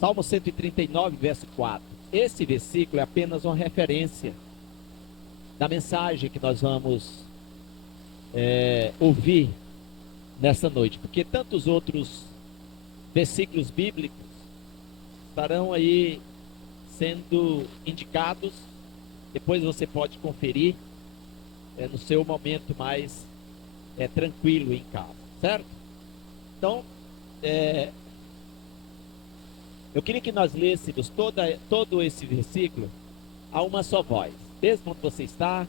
Salmo 139, verso 4. Esse versículo é apenas uma referência da mensagem que nós vamos ouvir nessa noite, porque tantos outros versículos bíblicos estarão aí sendo indicados. Depois você pode conferir no seu momento mais tranquilo em casa, certo? Então, eu queria que nós lêssemos todo esse versículo a uma só voz, mesmo onde você está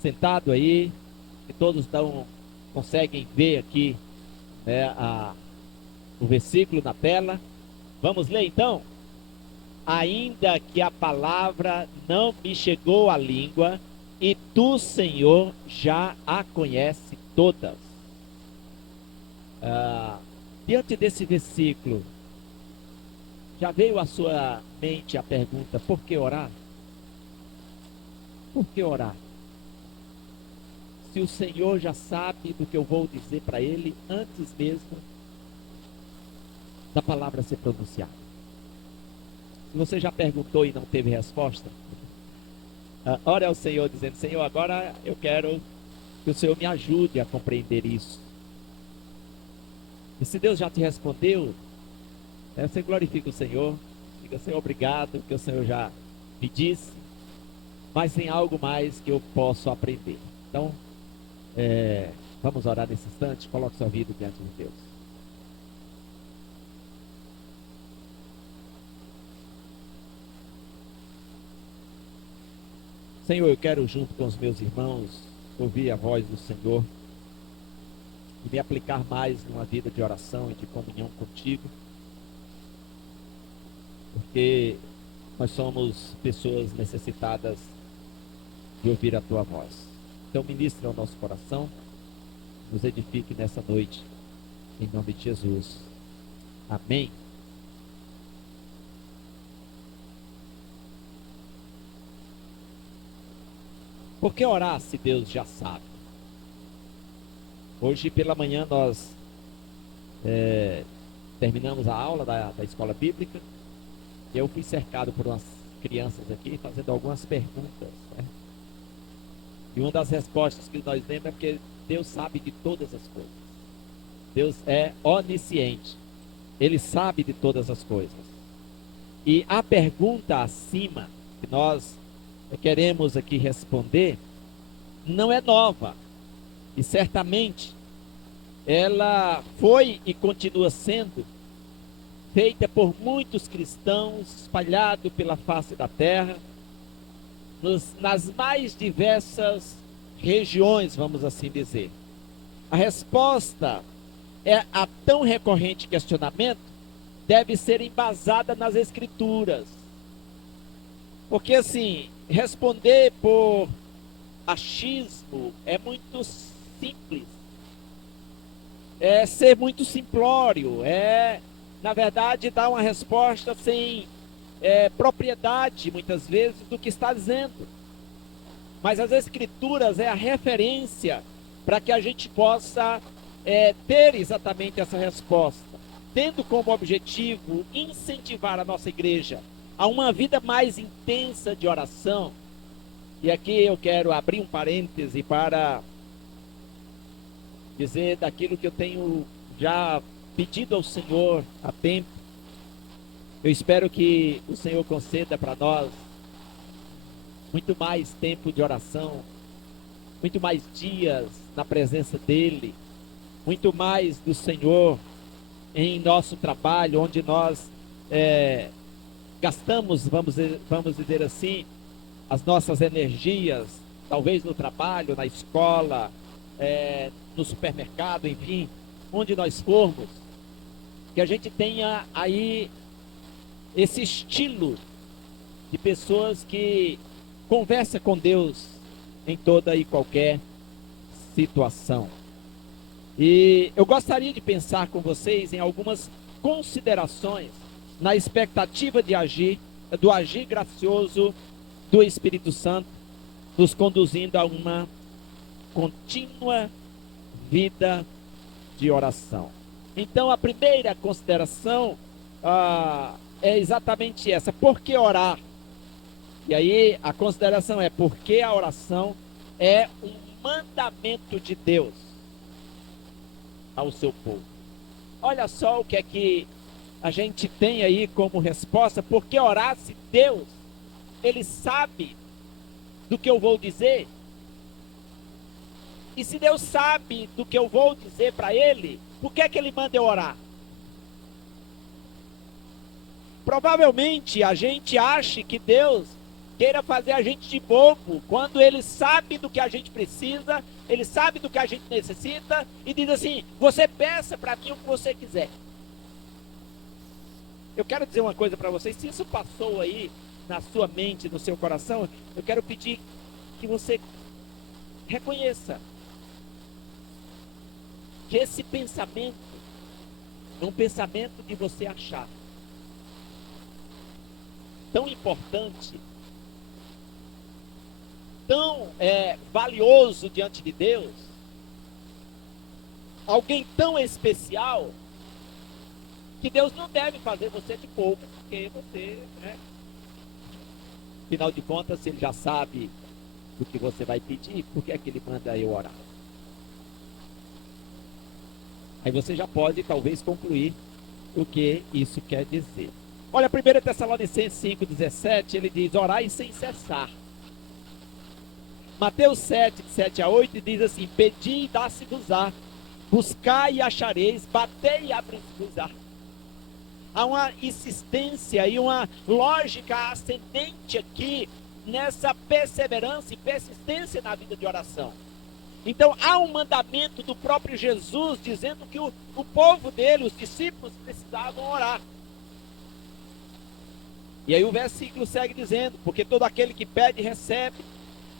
sentado aí, que todos conseguem ver aqui o versículo na tela. Vamos ler então? Ainda que a palavra não me chegou à língua, e tu, Senhor, já a conhece todas. Diante desse versículo, já veio à sua mente a pergunta: por que orar? Por que orar? Se o Senhor já sabe do que eu vou dizer para ele antes mesmo da palavra ser pronunciada. Se você já perguntou e não teve resposta, ore ao Senhor dizendo: Senhor, agora eu quero que o Senhor me ajude a compreender isso. E se Deus já te respondeu, você glorifica o Senhor, diga: Senhor, obrigado, porque o Senhor já me disse, mas tem algo mais que eu posso aprender. Então, vamos orar nesse instante. Coloque sua vida diante de Deus. Senhor, eu quero, junto com os meus irmãos, ouvir a voz do Senhor e me aplicar mais numa vida de oração e de comunhão contigo, porque nós somos pessoas necessitadas de ouvir a tua voz. Então, ministra ao nosso coração, nos edifique nessa noite, em nome de Jesus. Amém. Por que orar se Deus já sabe? Hoje pela manhã nós terminamos a aula da escola bíblica e eu fui cercado por umas crianças aqui fazendo algumas perguntas, né? E uma das respostas que nós demos é porque Deus sabe de todas as coisas. Deus é onisciente. Ele sabe de todas as coisas. E a pergunta acima que nós queremos aqui responder não é nova. E certamente ela foi e continua sendo feita por muitos cristãos espalhados pela face da terra, nas mais diversas regiões, vamos assim dizer. A resposta a tão recorrente questionamento deve ser embasada nas Escrituras. Porque assim, responder por achismo é muito simples, é ser muito simplório, na verdade dar uma resposta sem propriedade muitas vezes do que está dizendo. Mas as Escrituras é a referência para que a gente possa ter exatamente essa resposta, tendo como objetivo incentivar a nossa igreja a uma vida mais intensa de oração. E aqui eu quero abrir um parêntese para dizer daquilo que eu tenho já pedido ao Senhor há tempo. Eu espero que o Senhor conceda para nós muito mais tempo de oração, muito mais dias na presença dEle, muito mais do Senhor em nosso trabalho, onde nós gastamos, vamos dizer assim, as nossas energias, talvez no trabalho, na escola, no supermercado, enfim, onde nós formos, que a gente tenha aí esse estilo de pessoas que conversa com Deus em toda e qualquer situação. E eu gostaria de pensar com vocês em algumas considerações na expectativa do agir gracioso do Espírito Santo, nos conduzindo a uma contínua vida de oração. Então, a primeira consideração é exatamente essa. Por que orar? E aí a consideração é porque a oração é um mandamento de Deus ao seu povo. Olha só o que é que a gente tem aí como resposta. Porque orar, se Deus, Ele sabe do que eu vou dizer. E se Deus sabe do que eu vou dizer para Ele, por que é que Ele manda eu orar? Provavelmente a gente acha que Deus queira fazer a gente de bobo, quando Ele sabe do que a gente precisa, Ele sabe do que a gente necessita, e diz assim: você peça para mim o que você quiser. Eu quero dizer uma coisa para vocês, se isso passou aí na sua mente, no seu coração, eu quero pedir que você reconheça que esse pensamento é um pensamento de você achar tão importante, tão valioso diante de Deus, alguém tão especial, que Deus não deve fazer você de bobo, porque você, afinal de contas, se Ele já sabe do que você vai pedir, por que é que Ele manda eu orar? Aí você já pode, talvez, concluir o que isso quer dizer. Olha, 1 Tessalonicenses 5,17, ele diz: orai sem cessar. Mateus 7, de 7 a 8, diz assim: pedi e dá-se-vos-á, buscai e achareis, batei e abri-se-vos-á. Há uma insistência e uma lógica ascendente aqui, nessa perseverança e persistência na vida de oração. Então há um mandamento do próprio Jesus, dizendo que o povo dele, os discípulos, precisavam orar. E aí o versículo segue dizendo: porque todo aquele que pede, recebe,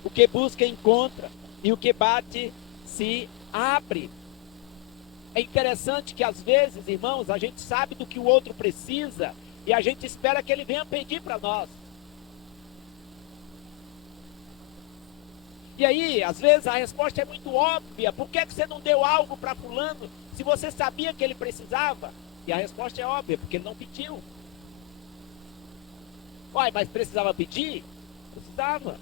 o que busca, encontra, e o que bate, se abre. É interessante que às vezes, irmãos, a gente sabe do que o outro precisa, e a gente espera que ele venha pedir para nós. E aí, às vezes, a resposta é muito óbvia: por que você não deu algo para fulano, se você sabia que ele precisava? E a resposta é óbvia: porque ele não pediu. Uai, mas precisava pedir? Precisava.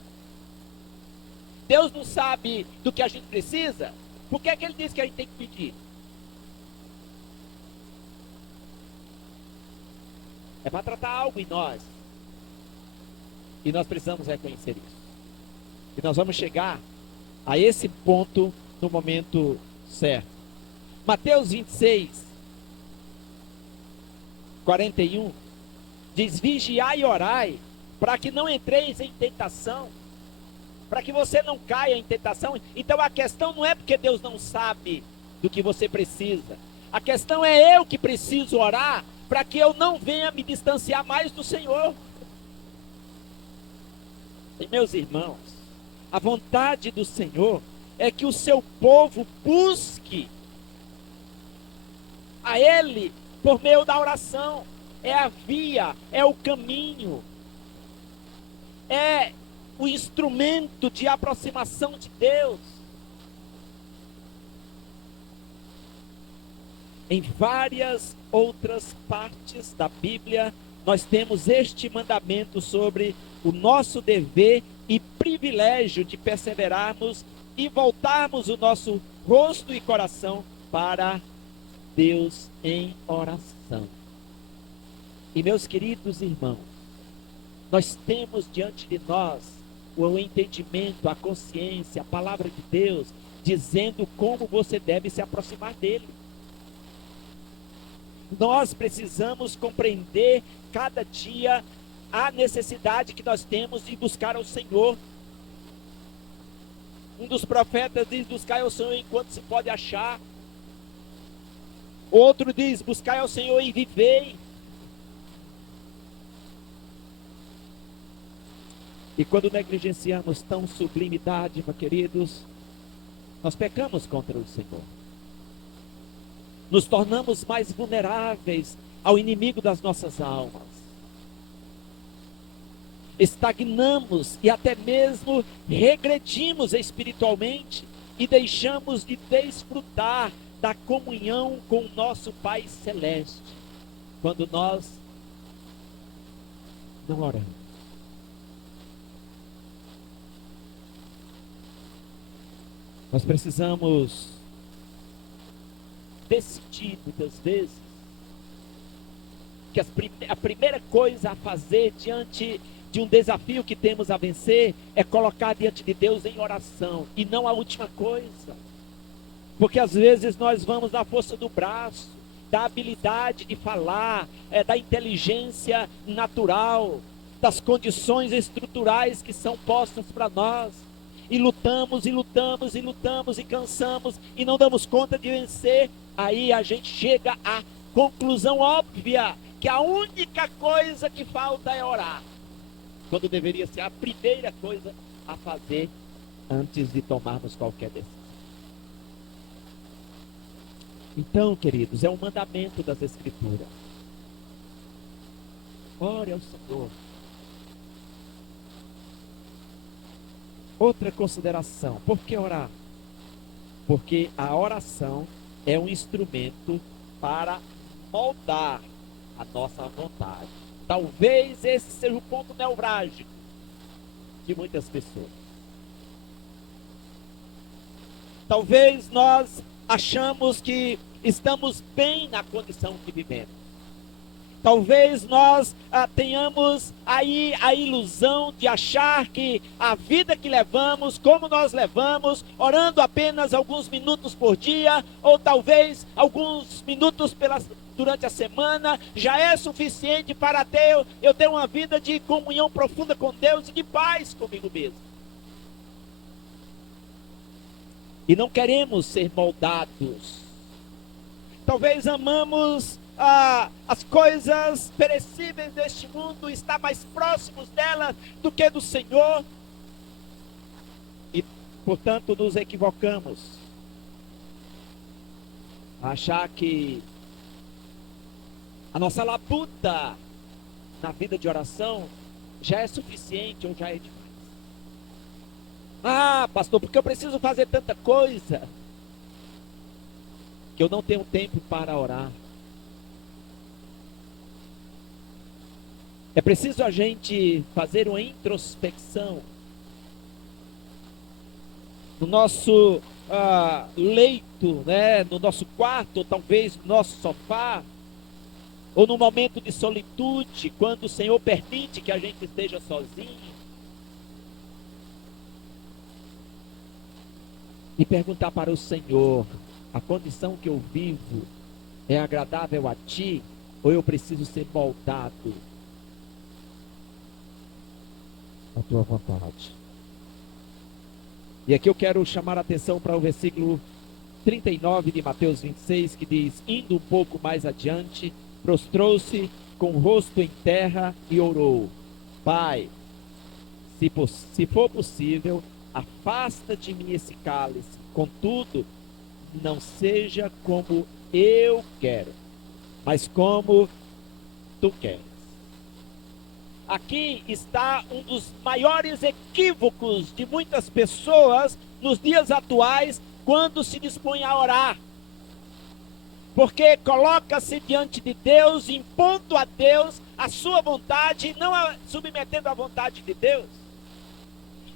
Deus não sabe do que a gente precisa? Por que é que Ele diz que a gente tem que pedir? É para tratar algo em nós. E nós precisamos reconhecer isso. E nós vamos chegar a esse ponto no momento certo. Mateus 26, 41, diz: vigiai e orai, para que não entreis em tentação, para que você não caia em tentação. Então a questão não é porque Deus não sabe do que você precisa. A questão é eu que preciso orar, para que eu não venha me distanciar mais do Senhor. E meus irmãos, a vontade do Senhor é que o seu povo busque a Ele por meio da oração. É a via, é o caminho, é o instrumento de aproximação de Deus. Em várias outras partes da Bíblia, nós temos este mandamento sobre o nosso dever e privilégio de perseverarmos e voltarmos o nosso rosto e coração para Deus em oração. E meus queridos irmãos, nós temos diante de nós o entendimento, a consciência, a palavra de Deus, dizendo como você deve se aproximar dele. Nós precisamos compreender cada dia a necessidade que nós temos de buscar ao Senhor. Um dos profetas diz: buscai ao Senhor enquanto se pode achar. Outro diz: buscai ao Senhor e vivei. E quando negligenciamos tão sublime dádiva, queridos, nós pecamos contra o Senhor. Nos tornamos mais vulneráveis ao inimigo das nossas almas. Estagnamos e até mesmo regredimos espiritualmente e deixamos de desfrutar da comunhão com o nosso Pai Celeste, quando nós não oramos. Nós precisamos decidir, muitas vezes, que a primeira coisa a fazer diante de um desafio que temos a vencer é colocar diante de Deus em oração, e não a última coisa. Porque às vezes nós vamos na força do braço, da habilidade de falar, da inteligência natural, das condições estruturais que são postas para nós. E lutamos, e lutamos, e lutamos, e cansamos, e não damos conta de vencer. Aí a gente chega à conclusão óbvia, que a única coisa que falta é orar. Quando deveria ser a primeira coisa a fazer antes de tomarmos qualquer decisão. Então, queridos, é um mandamento das Escrituras. Ore ao Senhor. Outra consideração, por que orar? Porque a oração é um instrumento para moldar a nossa vontade. Talvez esse seja o ponto nevrálgico de muitas pessoas. Talvez nós achamos que estamos bem na condição que vivemos. Talvez nós tenhamos aí a ilusão de achar que a vida que levamos, como nós levamos, orando apenas alguns minutos por dia, ou talvez alguns minutos durante a semana, já é suficiente para eu ter uma vida de comunhão profunda com Deus e de paz comigo mesmo. E não queremos ser moldados. Talvez amamos as coisas perecíveis deste mundo, estar mais próximos delas do que do Senhor. E, portanto, nos equivocamos. Achar que a nossa labuta na vida de oração já é suficiente ou já é demais. Ah, pastor, porque eu preciso fazer tanta coisa que eu não tenho tempo para orar. É preciso a gente fazer uma introspecção no nosso leito, né? No nosso quarto, ou talvez no nosso sofá, ou no momento de solitude, quando o Senhor permite que a gente esteja sozinho, e perguntar para o Senhor: a condição que eu vivo é agradável a Ti, ou eu preciso ser moldado à Tua vontade? E aqui eu quero chamar a atenção para o versículo 39 de Mateus 26, que diz: indo um pouco mais adiante, prostrou-se com o rosto em terra e orou: Pai, se for possível, afasta de mim esse cálice, contudo, não seja como eu quero, mas como Tu queres. Aqui está um dos maiores equívocos de muitas pessoas nos dias atuais, quando se dispõe a orar. Porque coloca-se diante de Deus, impondo a Deus a sua vontade, não submetendo à vontade de Deus.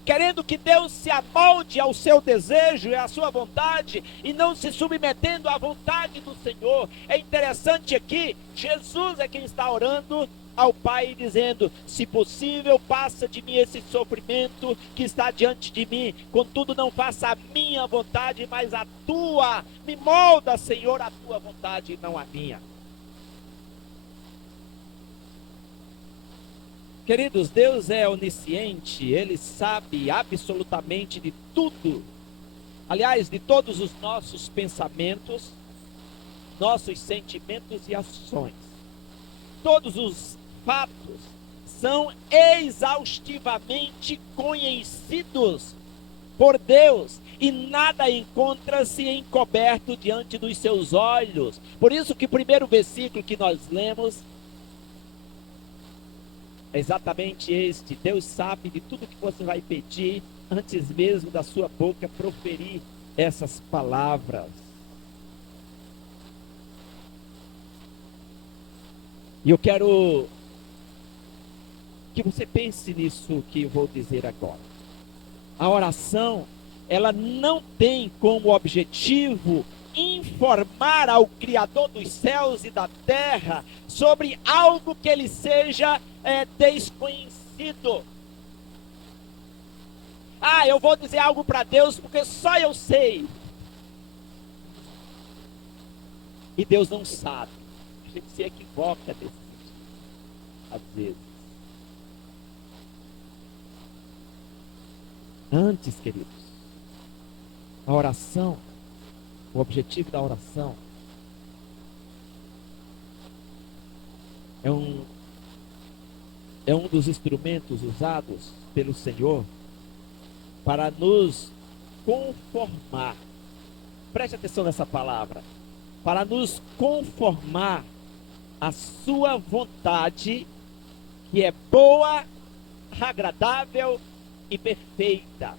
Querendo que Deus se amolde ao seu desejo e à sua vontade, e não se submetendo à vontade do Senhor. É interessante aqui, Jesus é quem está orando ao Pai, dizendo: se possível, passa de mim esse sofrimento que está diante de mim, contudo não faça a minha vontade, mas a tua. Me molda, Senhor, a tua vontade e não a minha. Queridos, Deus é onisciente, Ele sabe absolutamente de tudo. Aliás, de todos os nossos pensamentos, nossos sentimentos e ações. Todos os fatos são exaustivamente conhecidos por Deus, e nada encontra-se encoberto diante dos seus olhos. Por isso que o primeiro versículo que nós lemos é exatamente este: Deus sabe de tudo que você vai pedir antes mesmo da sua boca proferir essas palavras. E eu quero que você pense nisso que eu vou dizer agora. A oração, ela não tem como objetivo informar ao Criador dos céus e da terra sobre algo que ele seja desconhecido. Ah, eu vou dizer algo para Deus porque só eu sei. E Deus não sabe. A gente se equivoca às vezes. Antes, queridos, a oração, o objetivo da oração é um dos instrumentos usados pelo Senhor para nos conformar. Preste atenção nessa palavra. Para nos conformar à sua vontade, que é boa, agradável e perfeita.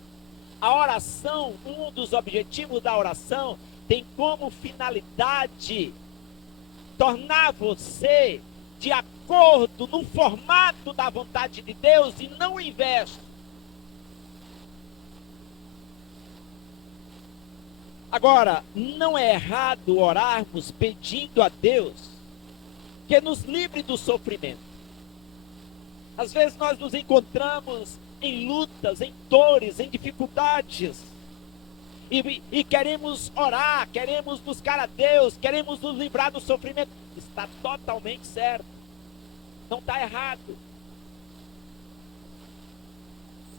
A oração, um dos objetivos da oração, tem como finalidade tornar você de acordo no formato da vontade de Deus e não o inverso. Agora, não é errado orarmos pedindo a Deus que nos livre do sofrimento. Às vezes nós nos encontramos em lutas, em dores, em dificuldades. E queremos orar, queremos buscar a Deus, queremos nos livrar do sofrimento. Está totalmente certo. Não está errado.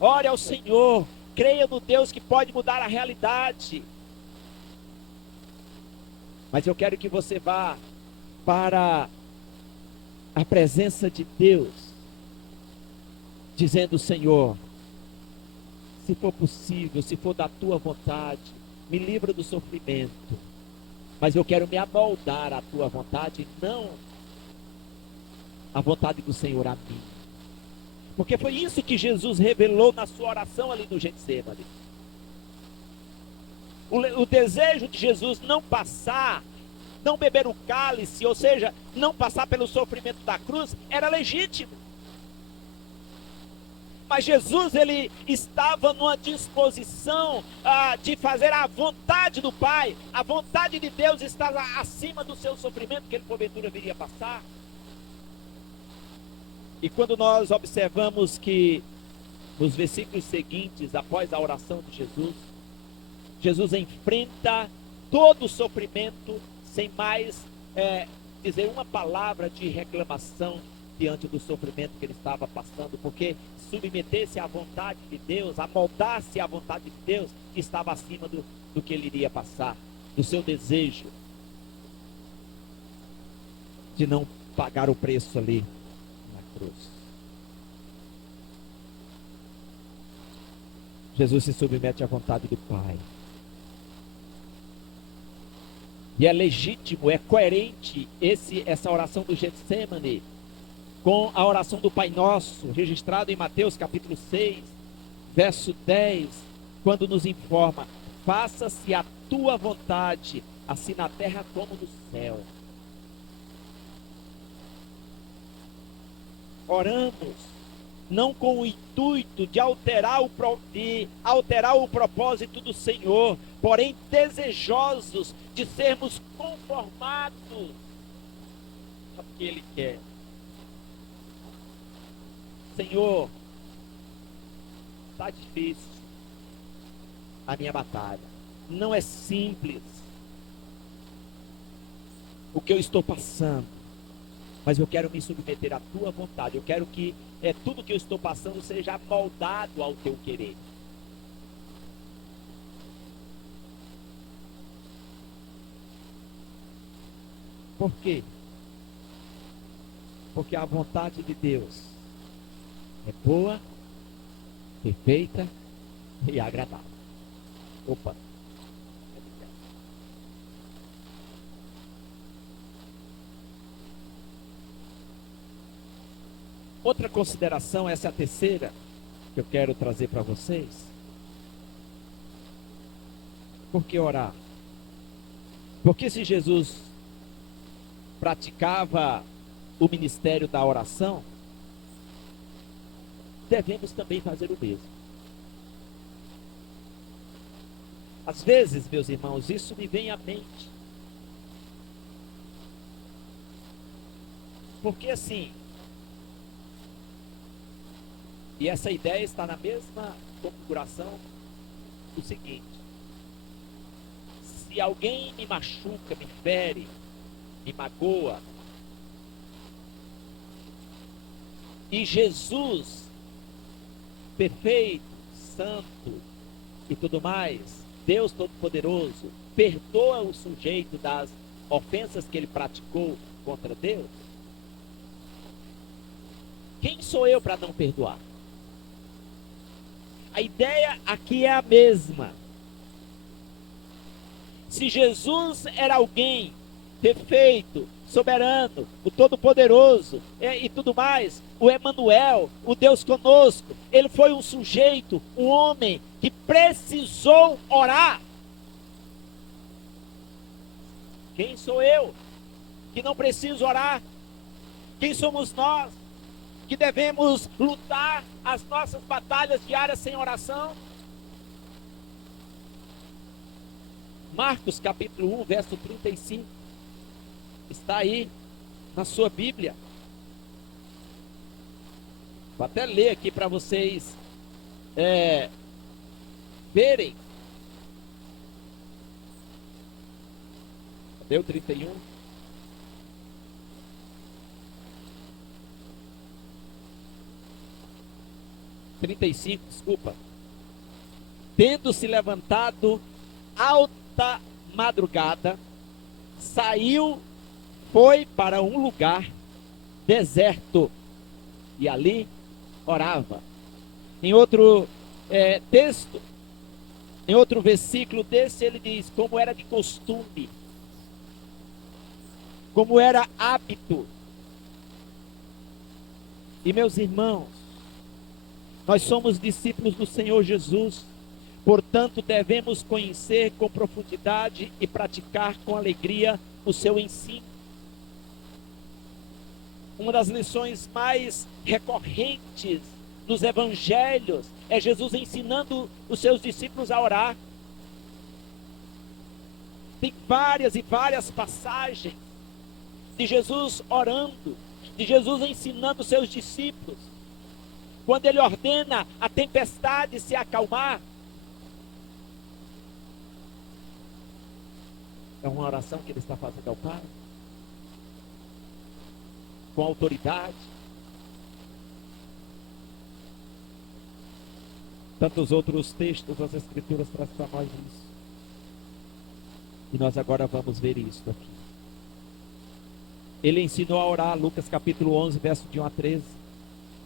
Ore ao Senhor, creia no Deus que pode mudar a realidade. Mas eu quero que você vá para a presença de Deus, dizendo: Senhor, se for possível, se for da tua vontade, me livra do sofrimento, mas eu quero me amoldar à tua vontade, não a vontade do Senhor a mim. Porque foi isso que Jesus revelou na sua oração ali no Getsemane. O desejo de Jesus não passar, não beber o cálice, ou seja, não passar pelo sofrimento da cruz, era legítimo. Mas Jesus, ele estava numa disposição de fazer a vontade do Pai. A vontade de Deus estava acima do seu sofrimento que ele porventura viria passar. E quando nós observamos que nos versículos seguintes, após a oração de Jesus, Jesus enfrenta todo o sofrimento sem mais dizer uma palavra de reclamação diante do sofrimento que ele estava passando, porque submeter-se à vontade de Deus, amoldar-se à vontade de Deus, estava acima do que ele iria passar, do seu desejo de não pagar o preço ali na cruz. Jesus se submete à vontade do Pai. E é legítimo, é coerente essa oração do Getsemane com a oração do Pai Nosso, registrado em Mateus capítulo 6, verso 10, quando nos informa: faça-se a tua vontade, assim na terra como no céu. Oramos não com o intuito de alterar o propósito do Senhor, porém desejosos de sermos conformados ao que Ele quer. Senhor, está difícil a minha batalha, não é simples o que eu estou passando, mas eu quero me submeter à tua vontade. Eu quero que tudo que eu estou passando seja amoldado ao teu querer. Por quê? Porque a vontade de Deus é boa, perfeita e agradável. Opa! Outra consideração, essa é a terceira que eu quero trazer para vocês. Por que orar? Porque se Jesus praticava o ministério da oração, devemos também fazer o mesmo. Às vezes, meus irmãos, isso me vem à mente. Porque assim, e essa ideia está na mesma configuração do seguinte: se alguém me machuca, me fere, me magoa, e Jesus, perfeito, santo e tudo mais, Deus Todo-Poderoso, perdoa o sujeito das ofensas que ele praticou contra Deus, quem sou eu para não perdoar? A ideia aqui é a mesma. Se Jesus era alguém perfeito, soberano, o Todo-Poderoso e tudo mais, o Emanuel, o Deus conosco, ele foi um sujeito, um homem que precisou orar. Quem sou eu que não preciso orar? Quem somos nós que devemos lutar as nossas batalhas diárias sem oração? Marcos capítulo 1, verso 35. Está aí na sua Bíblia. Vou até ler aqui para vocês verem. Cadê o 31? Desculpa. Tendo se levantado alta madrugada, saiu, foi para um lugar deserto e ali orava. Em outro texto, em outro versículo desse, ele diz: como era de costume, como era hábito. E meus irmãos, nós somos discípulos do Senhor Jesus, portanto devemos conhecer com profundidade e praticar com alegria o seu ensino. Uma das lições mais recorrentes nos evangelhos é Jesus ensinando os seus discípulos a orar. Tem várias e várias passagens de Jesus orando, de Jesus ensinando os seus discípulos. Quando ele ordena a tempestade se acalmar, é uma oração que ele está fazendo ao Pai, com autoridade. Tantos outros textos, as Escrituras trazem para nós isso. E nós agora vamos ver isso aqui. Ele ensinou a orar, Lucas capítulo 11, verso de 1 a 13.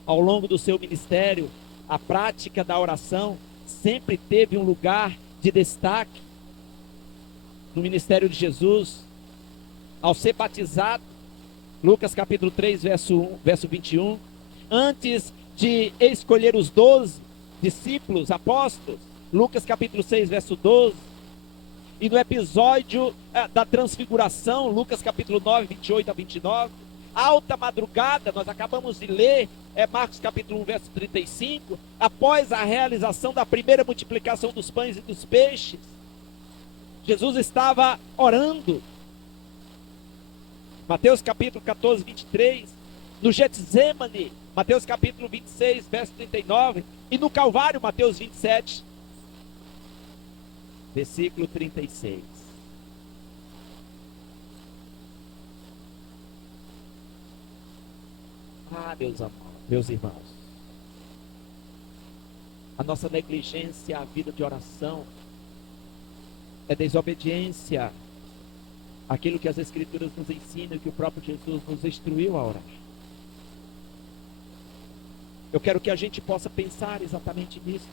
Ao longo do seu ministério, a prática da oração sempre teve um lugar de destaque no ministério de Jesus. Ao ser batizado, Lucas capítulo 3, verso 21, antes de escolher os 12 discípulos, apóstolos, Lucas capítulo 6, verso 12, e no episódio da transfiguração, Lucas capítulo 9, 28 a 29, alta madrugada, nós acabamos de ler, Marcos capítulo 1, verso 35, após a realização da primeira multiplicação dos pães e dos peixes, Jesus estava orando. Mateus capítulo 14, 23, no Getsêmani, Mateus capítulo 26, verso 39, e no Calvário, Mateus 27, versículo 36. Meus irmãos, a nossa negligência à vida de oração é desobediência àquilo que as Escrituras nos ensinam e que o próprio Jesus nos instruiu a orar. Eu quero que a gente possa pensar exatamente nisso,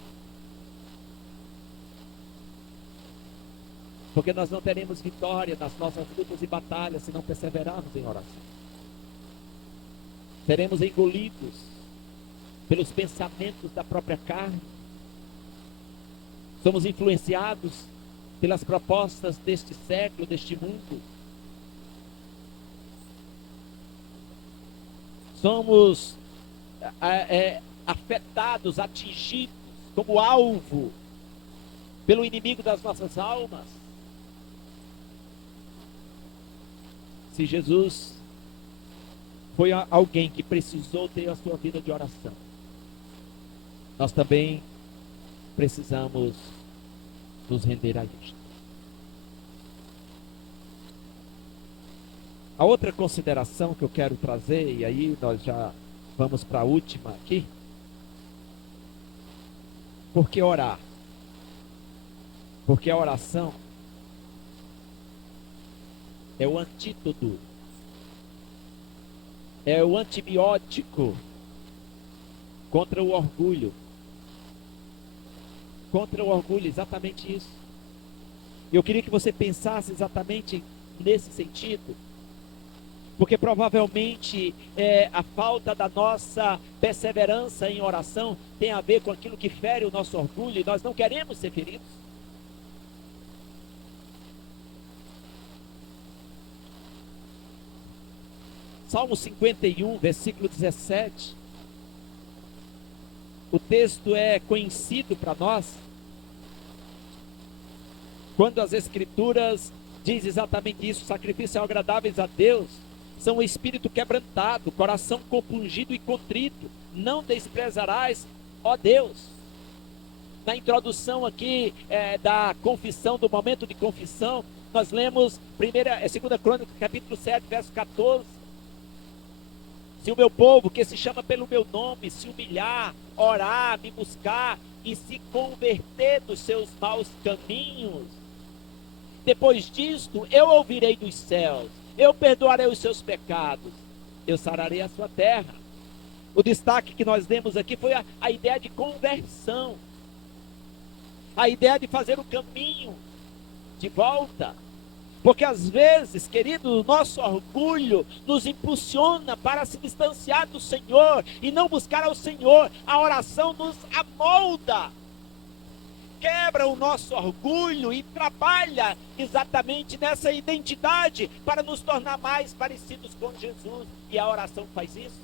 porque nós não teremos vitória nas nossas lutas e batalhas se não perseverarmos em oração. Seremos engolidos pelos pensamentos da própria carne. Somos influenciados pelas propostas deste século, deste mundo. Somos afetados, atingidos, como alvo pelo inimigo das nossas almas. Se Jesus foi alguém que precisou ter a sua vida de oração, nós também precisamos nos render a isto. A outra consideração que eu quero trazer, e aí nós já vamos para a última aqui. Por que orar? Porque a oração é o antídoto, é o antibiótico contra o orgulho. Contra o orgulho, exatamente isso. Eu queria que você pensasse exatamente nesse sentido, porque provavelmente a falta da nossa perseverança em oração tem a ver com aquilo que fere o nosso orgulho, e nós não queremos ser feridos. Salmo 51, versículo 17. O texto é conhecido para nós, quando as Escrituras diz exatamente isso: sacrifícios agradáveis a Deus são o espírito quebrantado, coração compungido e contrito, não desprezarás, ó Deus. Na introdução aqui da confissão, do momento de confissão, nós lemos 2 Crônicas, capítulo 7, verso 14. Se o meu povo, que se chama pelo meu nome, se humilhar, orar, me buscar e se converter dos seus maus caminhos, depois disto eu ouvirei dos céus, eu perdoarei os seus pecados, eu sararei a sua terra. O destaque que nós demos aqui foi a ideia de conversão, a ideia de fazer o caminho de volta. Porque às vezes, querido, o nosso orgulho nos impulsiona para se distanciar do Senhor e não buscar ao Senhor. A oração nos amolda, quebra o nosso orgulho e trabalha exatamente nessa identidade para nos tornar mais parecidos com Jesus. E a oração faz isso.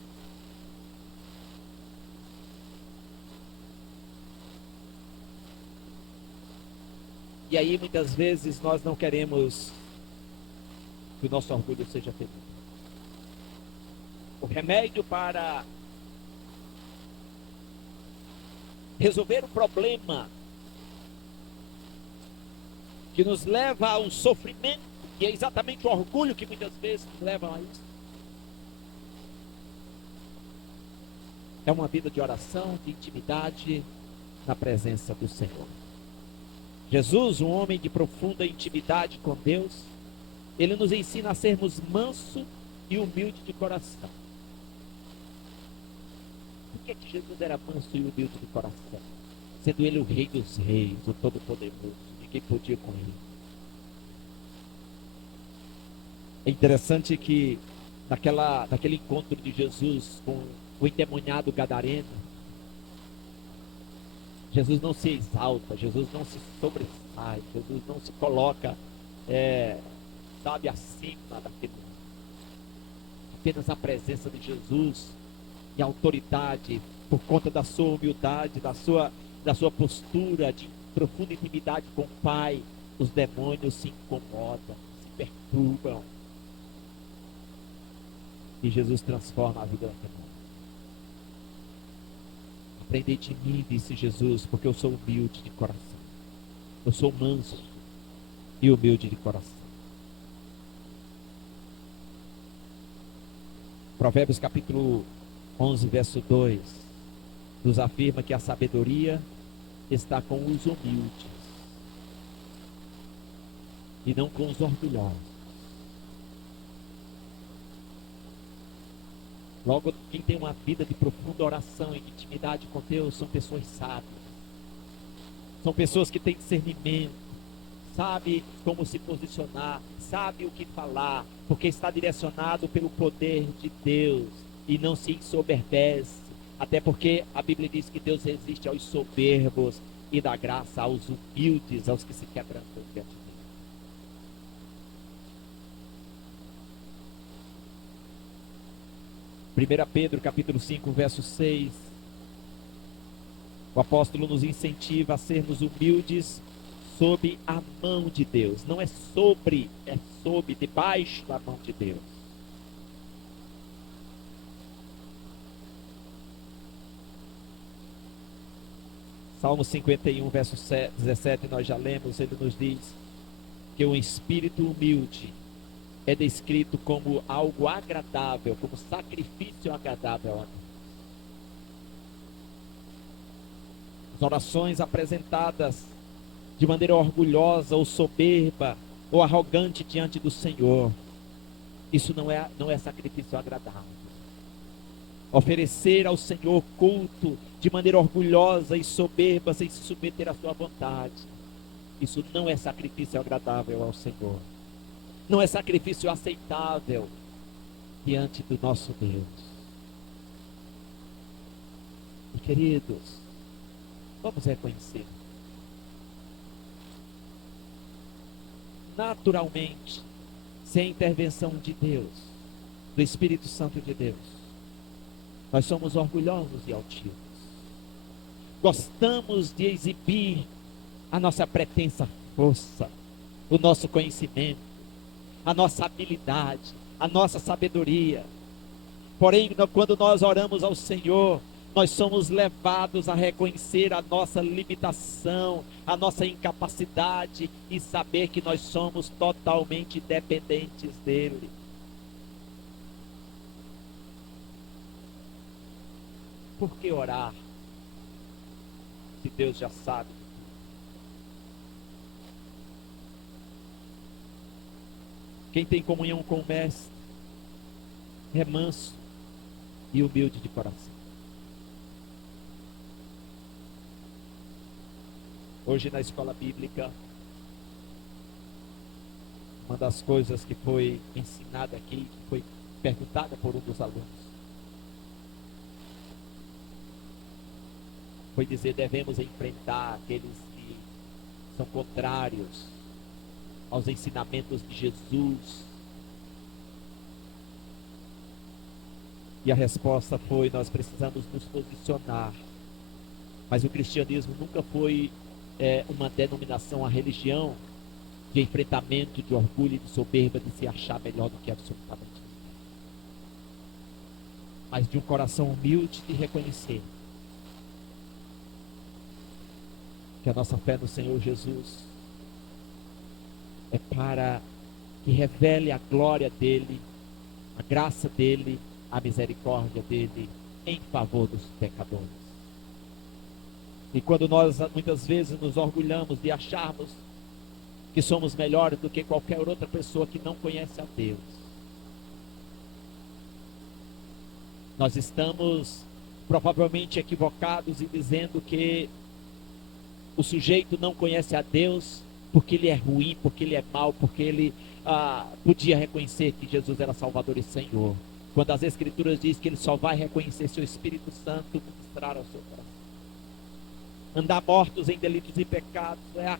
E aí muitas vezes nós não queremos que o nosso orgulho seja ferido. O remédio para resolver o problema que nos leva ao sofrimento, e é exatamente o orgulho que muitas vezes nos leva a isso, é uma vida de oração, de intimidade na presença do Senhor. Jesus, um homem de profunda intimidade com Deus, ele nos ensina a sermos manso e humilde de coração. Por que Jesus era manso e humilde de coração? Sendo ele o Rei dos Reis, o Todo-Poderoso, ninguém podia com ele. É interessante que naquele encontro de Jesus com o endemoniado gadareno, Jesus não se exalta, Jesus não se sobressai, Jesus não se coloca acima daquele. Apenas a presença de Jesus e a autoridade, por conta da sua humildade, da sua postura de profunda intimidade com o Pai, os demônios se incomodam, se perturbam. E Jesus transforma a vida daquele homem. Aprendei de mim, disse Jesus, porque eu sou humilde de coração. Eu sou manso e humilde de coração. Provérbios capítulo 11, verso 2, nos afirma que a sabedoria está com os humildes e não com os orgulhosos. Logo, quem tem uma vida de profunda oração e de intimidade com Deus são pessoas sábias. São pessoas que têm discernimento, sabe como se posicionar, sabe o que falar, porque está direcionado pelo poder de Deus e não se ensoberbece. Até porque a Bíblia diz que Deus resiste aos soberbos e dá graça aos humildes, aos que se quebrantam diante dele. 1 Pedro capítulo 5, verso 6, O apóstolo nos incentiva a sermos humildes sob a mão de Deus. Não é sobre, é sob, debaixo da mão de Deus. Salmo 51, verso 17, nós já lemos, ele nos diz que um espírito humilde é descrito como algo agradável, como sacrifício agradável a Deus. As orações apresentadas de maneira orgulhosa ou soberba ou arrogante diante do Senhor, isso não é sacrifício agradável. Oferecer ao Senhor culto de maneira orgulhosa e soberba, sem se submeter à sua vontade, isso não é sacrifício agradável ao Senhor. Não é sacrifício aceitável diante do nosso Deus. E queridos, vamos reconhecer. Naturalmente, sem a intervenção de Deus, do Espírito Santo de Deus, nós somos orgulhosos e altivos. Gostamos de exibir a nossa pretensa força, o nosso conhecimento, a nossa habilidade, a nossa sabedoria. Porém, quando nós oramos ao Senhor, nós somos levados a reconhecer a nossa limitação, a nossa incapacidade e saber que nós somos totalmente dependentes dEle. Por que orar se Deus já sabe? Quem tem comunhão com o Mestre é manso e humilde de coração. Hoje na escola bíblica, uma das coisas que foi ensinada aqui, que foi perguntada por um dos alunos, foi dizer: devemos enfrentar aqueles que são contrários aos ensinamentos de Jesus. E a resposta foi: nós precisamos nos posicionar. Mas o cristianismo nunca foi uma denominação, a religião de enfrentamento, de orgulho e de soberba, de se achar melhor do que absolutamente ninguém, mas de um coração humilde de reconhecer que a nossa fé no Senhor Jesus é para que revele a glória dEle, a graça dEle, a misericórdia dEle em favor dos pecadores. E quando nós muitas vezes nos orgulhamos de acharmos que somos melhores do que qualquer outra pessoa que não conhece a Deus, nós estamos provavelmente equivocados e dizendo que o sujeito não conhece a Deus porque ele é ruim, porque ele é mau, porque ele podia reconhecer que Jesus era Salvador e Senhor, quando as Escrituras dizem que ele só vai reconhecer se o Espírito Santo ministrar ao seu coração. Andar mortos em delitos e pecados é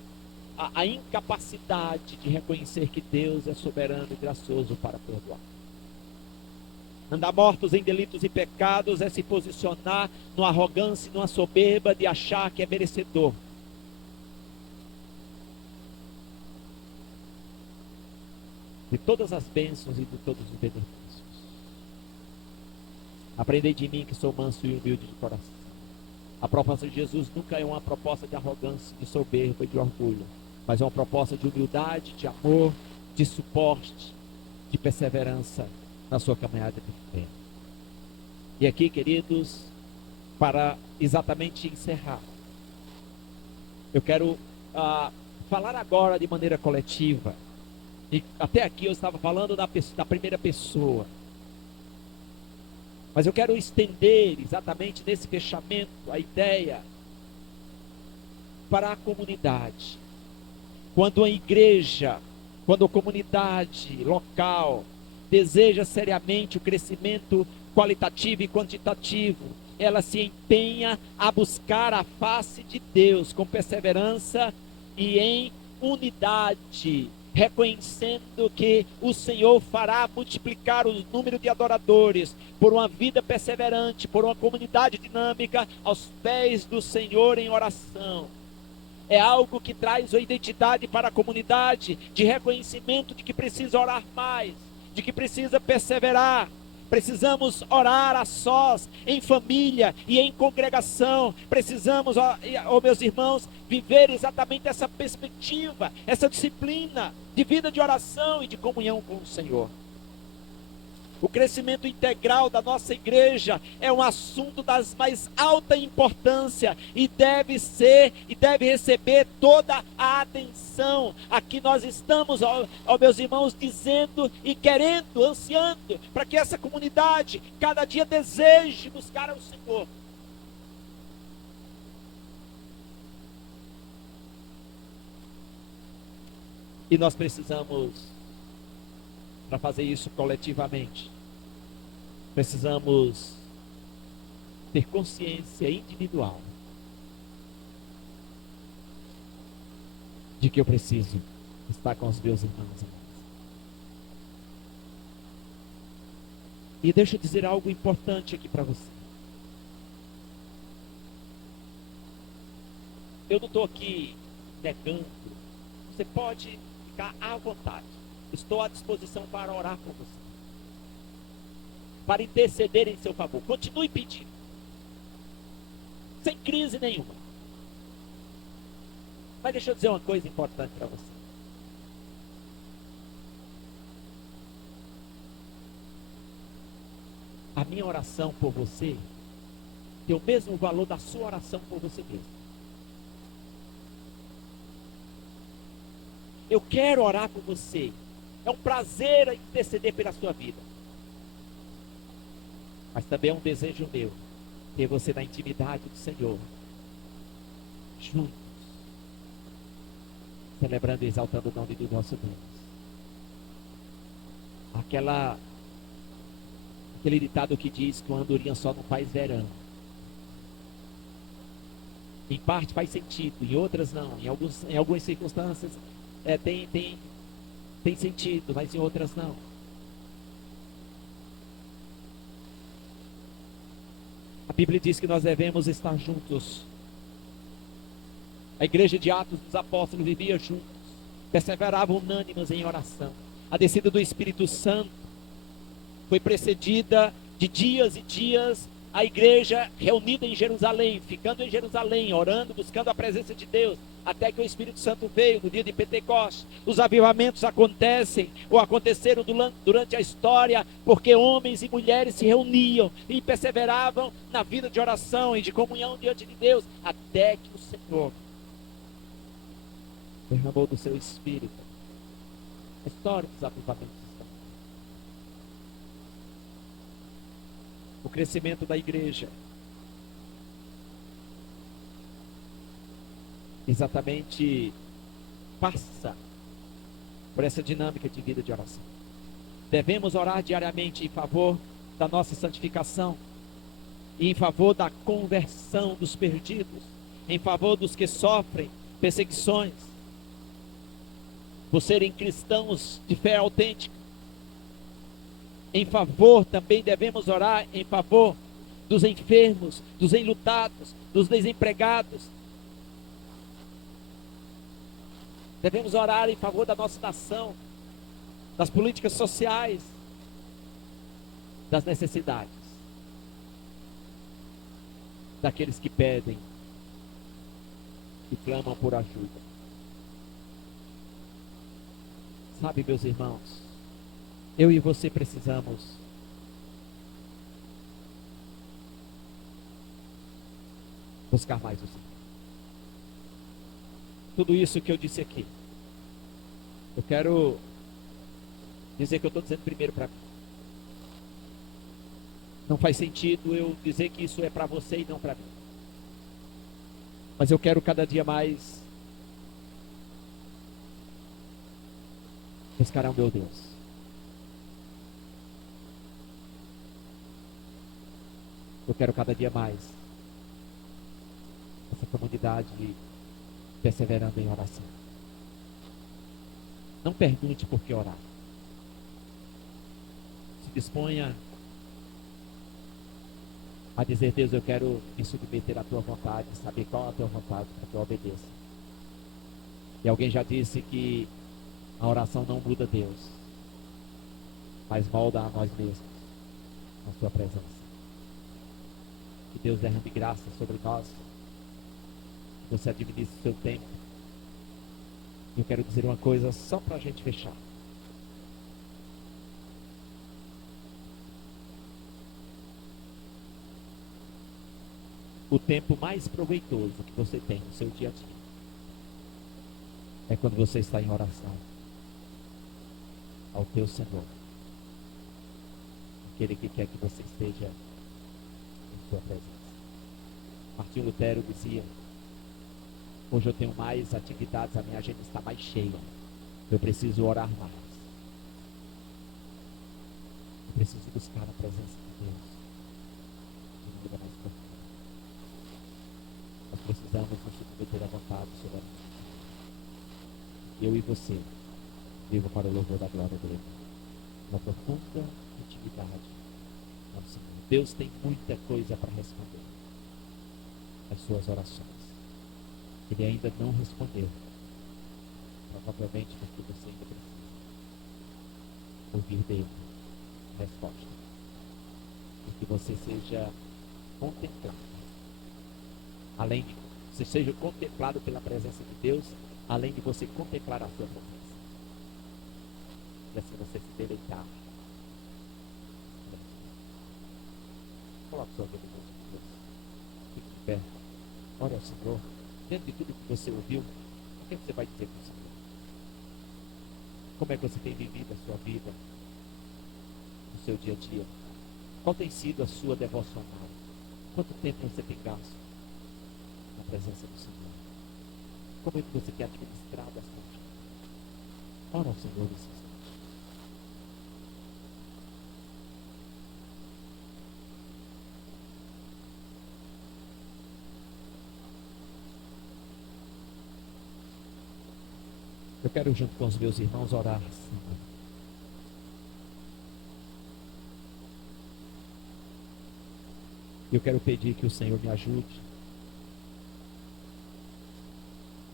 a incapacidade de reconhecer que Deus é soberano e gracioso para perdoar. Andar mortos em delitos e pecados é se posicionar numa arrogância e numa soberba de achar que é merecedor. De todas as bênçãos e de todos os benefícios. Aprendei de mim que sou manso e humilde de coração. A proposta de Jesus nunca é uma proposta de arrogância, de soberba e de orgulho, mas é uma proposta de humildade, de amor, de suporte, de perseverança na sua caminhada de fé. E aqui, queridos, para exatamente encerrar, eu quero falar agora de maneira coletiva. E até aqui eu estava falando da primeira pessoa, mas eu quero estender exatamente nesse fechamento a ideia para a comunidade. Quando a igreja, quando a comunidade local deseja seriamente o crescimento qualitativo e quantitativo, ela se empenha a buscar a face de Deus com perseverança e em unidade, reconhecendo que o Senhor fará multiplicar o número de adoradores por uma vida perseverante, por uma comunidade dinâmica aos pés do Senhor em oração. É algo que traz uma identidade para a comunidade, de reconhecimento de que precisa orar mais, de que precisa perseverar. Precisamos orar a sós, em família e em congregação. Precisamos, meus irmãos, viver exatamente essa perspectiva, essa disciplina de vida de oração e de comunhão com o Senhor. O crescimento integral da nossa igreja é um assunto das mais alta importância e deve receber toda a atenção. Aqui nós estamos, meus irmãos, dizendo e querendo, ansiando, para que essa comunidade cada dia deseje buscar ao Senhor. E nós precisamos, para fazer isso coletivamente, precisamos ter consciência individual de que eu preciso estar com os meus irmãos. E deixa eu dizer algo importante aqui para você. Eu não estou aqui negando. Você pode ficar à vontade. Estou à disposição para orar por você, para interceder em seu favor. Continue pedindo, sem crise nenhuma. Mas deixa eu dizer uma coisa importante para você. A minha oração por você tem o mesmo valor da sua oração por você mesmo. Eu quero orar por você. É um prazer interceder pela sua vida. Mas também é um desejo meu ter você na intimidade do Senhor, juntos, celebrando e exaltando o nome do nosso Deus. Aquele ditado que diz que uma andorinha só não faz verão. Em parte faz sentido, em outras não. Em algumas circunstâncias tem sentido, mas em outras não. A Bíblia diz que nós devemos estar juntos. A igreja de Atos dos Apóstolos vivia juntos, perseveravam unânimes em oração. A descida do Espírito Santo foi precedida de dias e dias, a igreja reunida em Jerusalém, ficando em Jerusalém, orando, buscando a presença de Deus, até que o Espírito Santo veio no dia de Pentecostes. Os avivamentos aconteceram durante a história, porque homens e mulheres se reuniam e perseveravam na vida de oração e de comunhão diante de Deus, até que o Senhor derramou do seu Espírito. A história dos avivamentos. O crescimento da igreja exatamente passa por essa dinâmica de vida de oração. Devemos orar diariamente em favor da nossa santificação, e em favor da conversão dos perdidos, em favor dos que sofrem perseguições, por serem cristãos de fé autêntica. Em favor, também devemos orar em favor dos enfermos, dos enlutados, dos desempregados. Devemos orar em favor da nossa nação, das políticas sociais, das necessidades, daqueles que pedem, que clamam por ajuda. Sabe, meus irmãos, eu e você precisamos buscar mais o Senhor. Tudo isso que eu disse aqui, eu quero dizer que eu estou dizendo primeiro para mim. Não faz sentido eu dizer que isso é para você e não para mim. Mas eu quero cada dia mais buscar ao meu Deus. Eu quero cada dia mais essa comunidade perseverando em oração. Não pergunte por que orar. Se disponha a dizer: Deus, eu quero me submeter à tua vontade, saber qual é a tua vontade para que eu obedeça. E alguém já disse que a oração não muda Deus, mas molda a nós mesmos na sua presença. Que Deus derrame graça sobre nós, que você administre o seu tempo. E eu quero dizer uma coisa só para a gente fechar. O tempo mais proveitoso que você tem no seu dia a dia é quando você está em oração ao teu Senhor, aquele que quer que você esteja em sua presença. Martinho Lutero dizia: hoje eu tenho mais atividades, a minha agenda está mais cheia, eu preciso orar mais, eu preciso buscar a presença de Deus de maneira mais profunda. Nós precisamos nos submeter à vontade soberana. Eu e você vivo para o louvor da glória dele, uma profunda intimidade com o Senhor. Deus tem muita coisa para responder às suas orações. Ele ainda não respondeu, provavelmente porque você ainda precisa ouvir dele a resposta, e que você seja contemplado, além de você seja contemplado pela presença de Deus, além de você contemplar a sua presença, e assim você se deleitar. Coloque sua vida em Deus, fique de pé, ore ao Senhor. Dentro de tudo que você ouviu, o que você vai dizer para o Senhor? Como é que você tem vivido a sua vida no seu dia a dia? Qual tem sido a sua devocional? Quanto tempo você tem gasto na presença do Senhor? Como é que você tem administrado a sua vida? Ora ao Senhor nesse instante. Eu quero, junto com os meus irmãos, orar assim. Eu quero pedir que o Senhor me ajude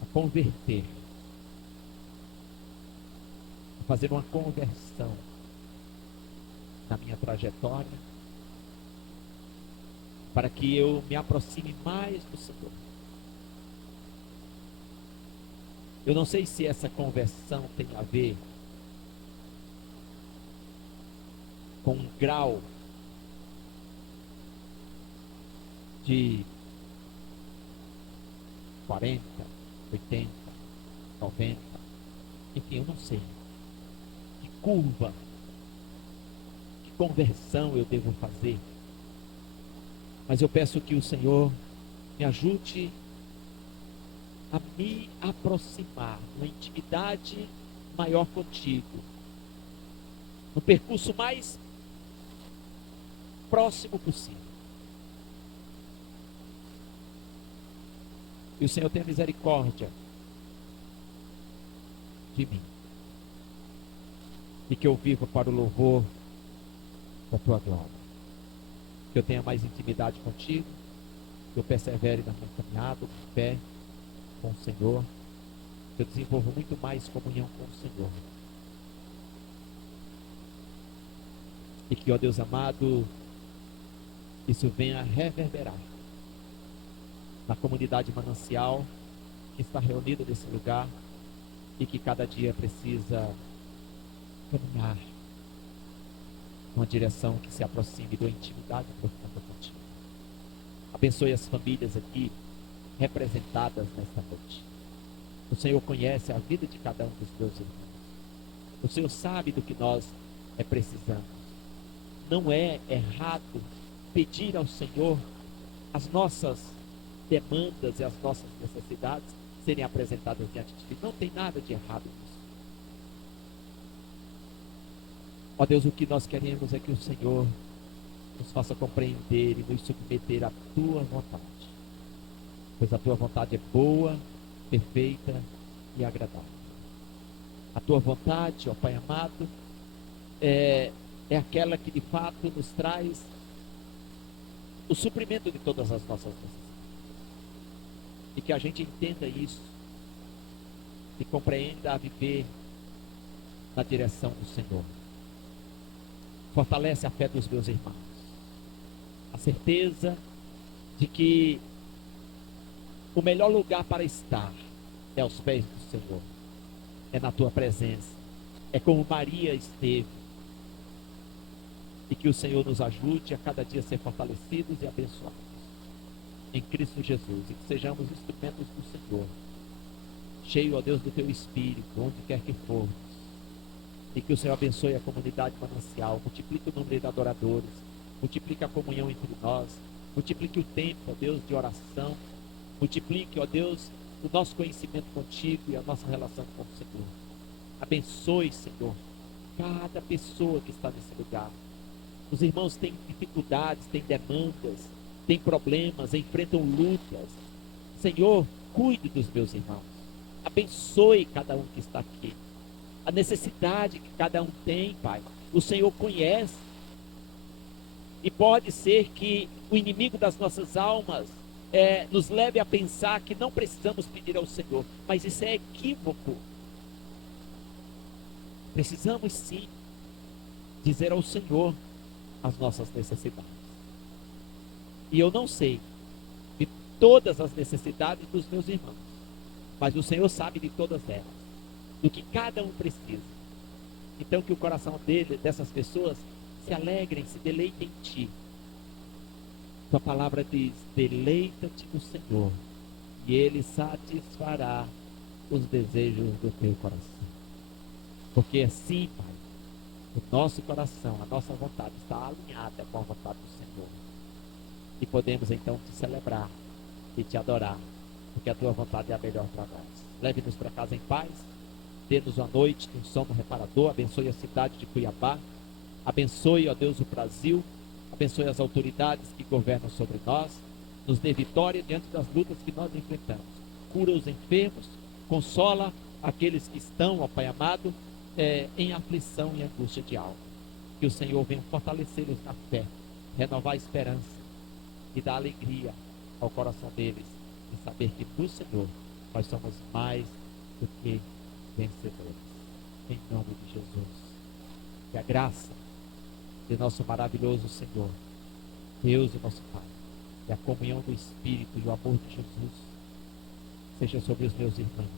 a converter, a fazer uma conversão na minha trajetória, para que eu me aproxime mais do Senhor. Eu não sei se essa conversão tem a ver com um grau de 40, 80, 90, enfim, eu não sei que curva, que conversão eu devo fazer, mas eu peço que o Senhor me ajude a me aproximar numa intimidade maior contigo, no percurso mais próximo possível. Que o Senhor tenha misericórdia de mim, e que eu viva para o louvor da tua glória, que eu tenha mais intimidade contigo, que eu persevere na minha caminhada, de fé com o Senhor, que eu desenvolva muito mais comunhão com o Senhor, e que, ó Deus amado, isso venha reverberar na comunidade Manancial que está reunida nesse lugar e que cada dia precisa caminhar numa direção que se aproxime da intimidade profunda contigo. Abençoe as famílias aqui representadas nesta noite. O Senhor conhece a vida de cada um dos meus irmãos. O Senhor sabe do que nós precisamos. Não é errado pedir ao Senhor as nossas demandas e as nossas necessidades serem apresentadas diante de Ti. Não tem nada de errado nisso. Ó Deus, o que nós queremos é que o Senhor nos faça compreender e nos submeter à Tua vontade, pois a Tua vontade é boa, perfeita e agradável. A tua vontade, ó Pai amado, é aquela que de fato nos traz o suprimento de todas as nossas necessidades. E que a gente entenda isso e compreenda a viver na direção do Senhor. Fortalece a fé dos meus irmãos. A certeza de que o melhor lugar para estar é aos pés do Senhor. É na tua presença. É como Maria esteve. E que o Senhor nos ajude a cada dia ser fortalecidos e abençoados em Cristo Jesus. E que sejamos instrumentos do Senhor. Cheio, ó Deus, do teu Espírito, onde quer que for. E que o Senhor abençoe a comunidade manancial. Multiplique o número de adoradores. Multiplique a comunhão entre nós. Multiplique o tempo, ó Deus, de oração. Multiplique, ó Deus, o nosso conhecimento contigo e a nossa relação com o Senhor. Abençoe, Senhor, cada pessoa que está nesse lugar. Os irmãos têm dificuldades, têm demandas, têm problemas, enfrentam lutas. Senhor, cuide dos meus irmãos. Abençoe cada um que está aqui. A necessidade que cada um tem, Pai, o Senhor conhece. E pode ser que o inimigo das nossas almas nos leve a pensar que não precisamos pedir ao Senhor. Mas isso é equívoco. Precisamos sim dizer ao Senhor as nossas necessidades. E eu não sei de todas as necessidades dos meus irmãos, mas o Senhor sabe de todas elas, do que cada um precisa. Então que o coração dessas pessoas se alegrem, se deleitem em Ti. Tua palavra diz: deleita-te no Senhor, e Ele satisfará os desejos do teu coração. Porque assim, Pai, o nosso coração, a nossa vontade está alinhada com a vontade do Senhor. E podemos então te celebrar e te adorar, porque a tua vontade é a melhor para nós. Leve-nos para casa em paz, dê-nos uma noite de um sono reparador, abençoe a cidade de Cuiabá, abençoe, ó Deus, o Brasil, abençoe as autoridades que governam sobre nós, nos dê vitória diante das lutas que nós enfrentamos. Cura os enfermos, consola aqueles que estão, ó Pai amado, em aflição e angústia de alma. Que o Senhor venha fortalecê-los na fé, renovar a esperança e dar alegria ao coração deles, em saber que no Senhor nós somos mais do que vencedores. Em nome de Jesus. Que a graça de nosso maravilhoso Senhor, Deus e nosso Pai, e a comunhão do Espírito e o amor de Jesus seja sobre os meus irmãos,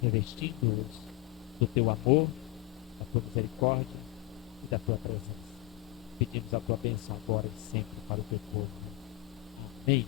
revestindo-os do teu amor, da tua misericórdia e da tua presença. Pedimos a tua bênção agora e sempre para o teu povo. Amém.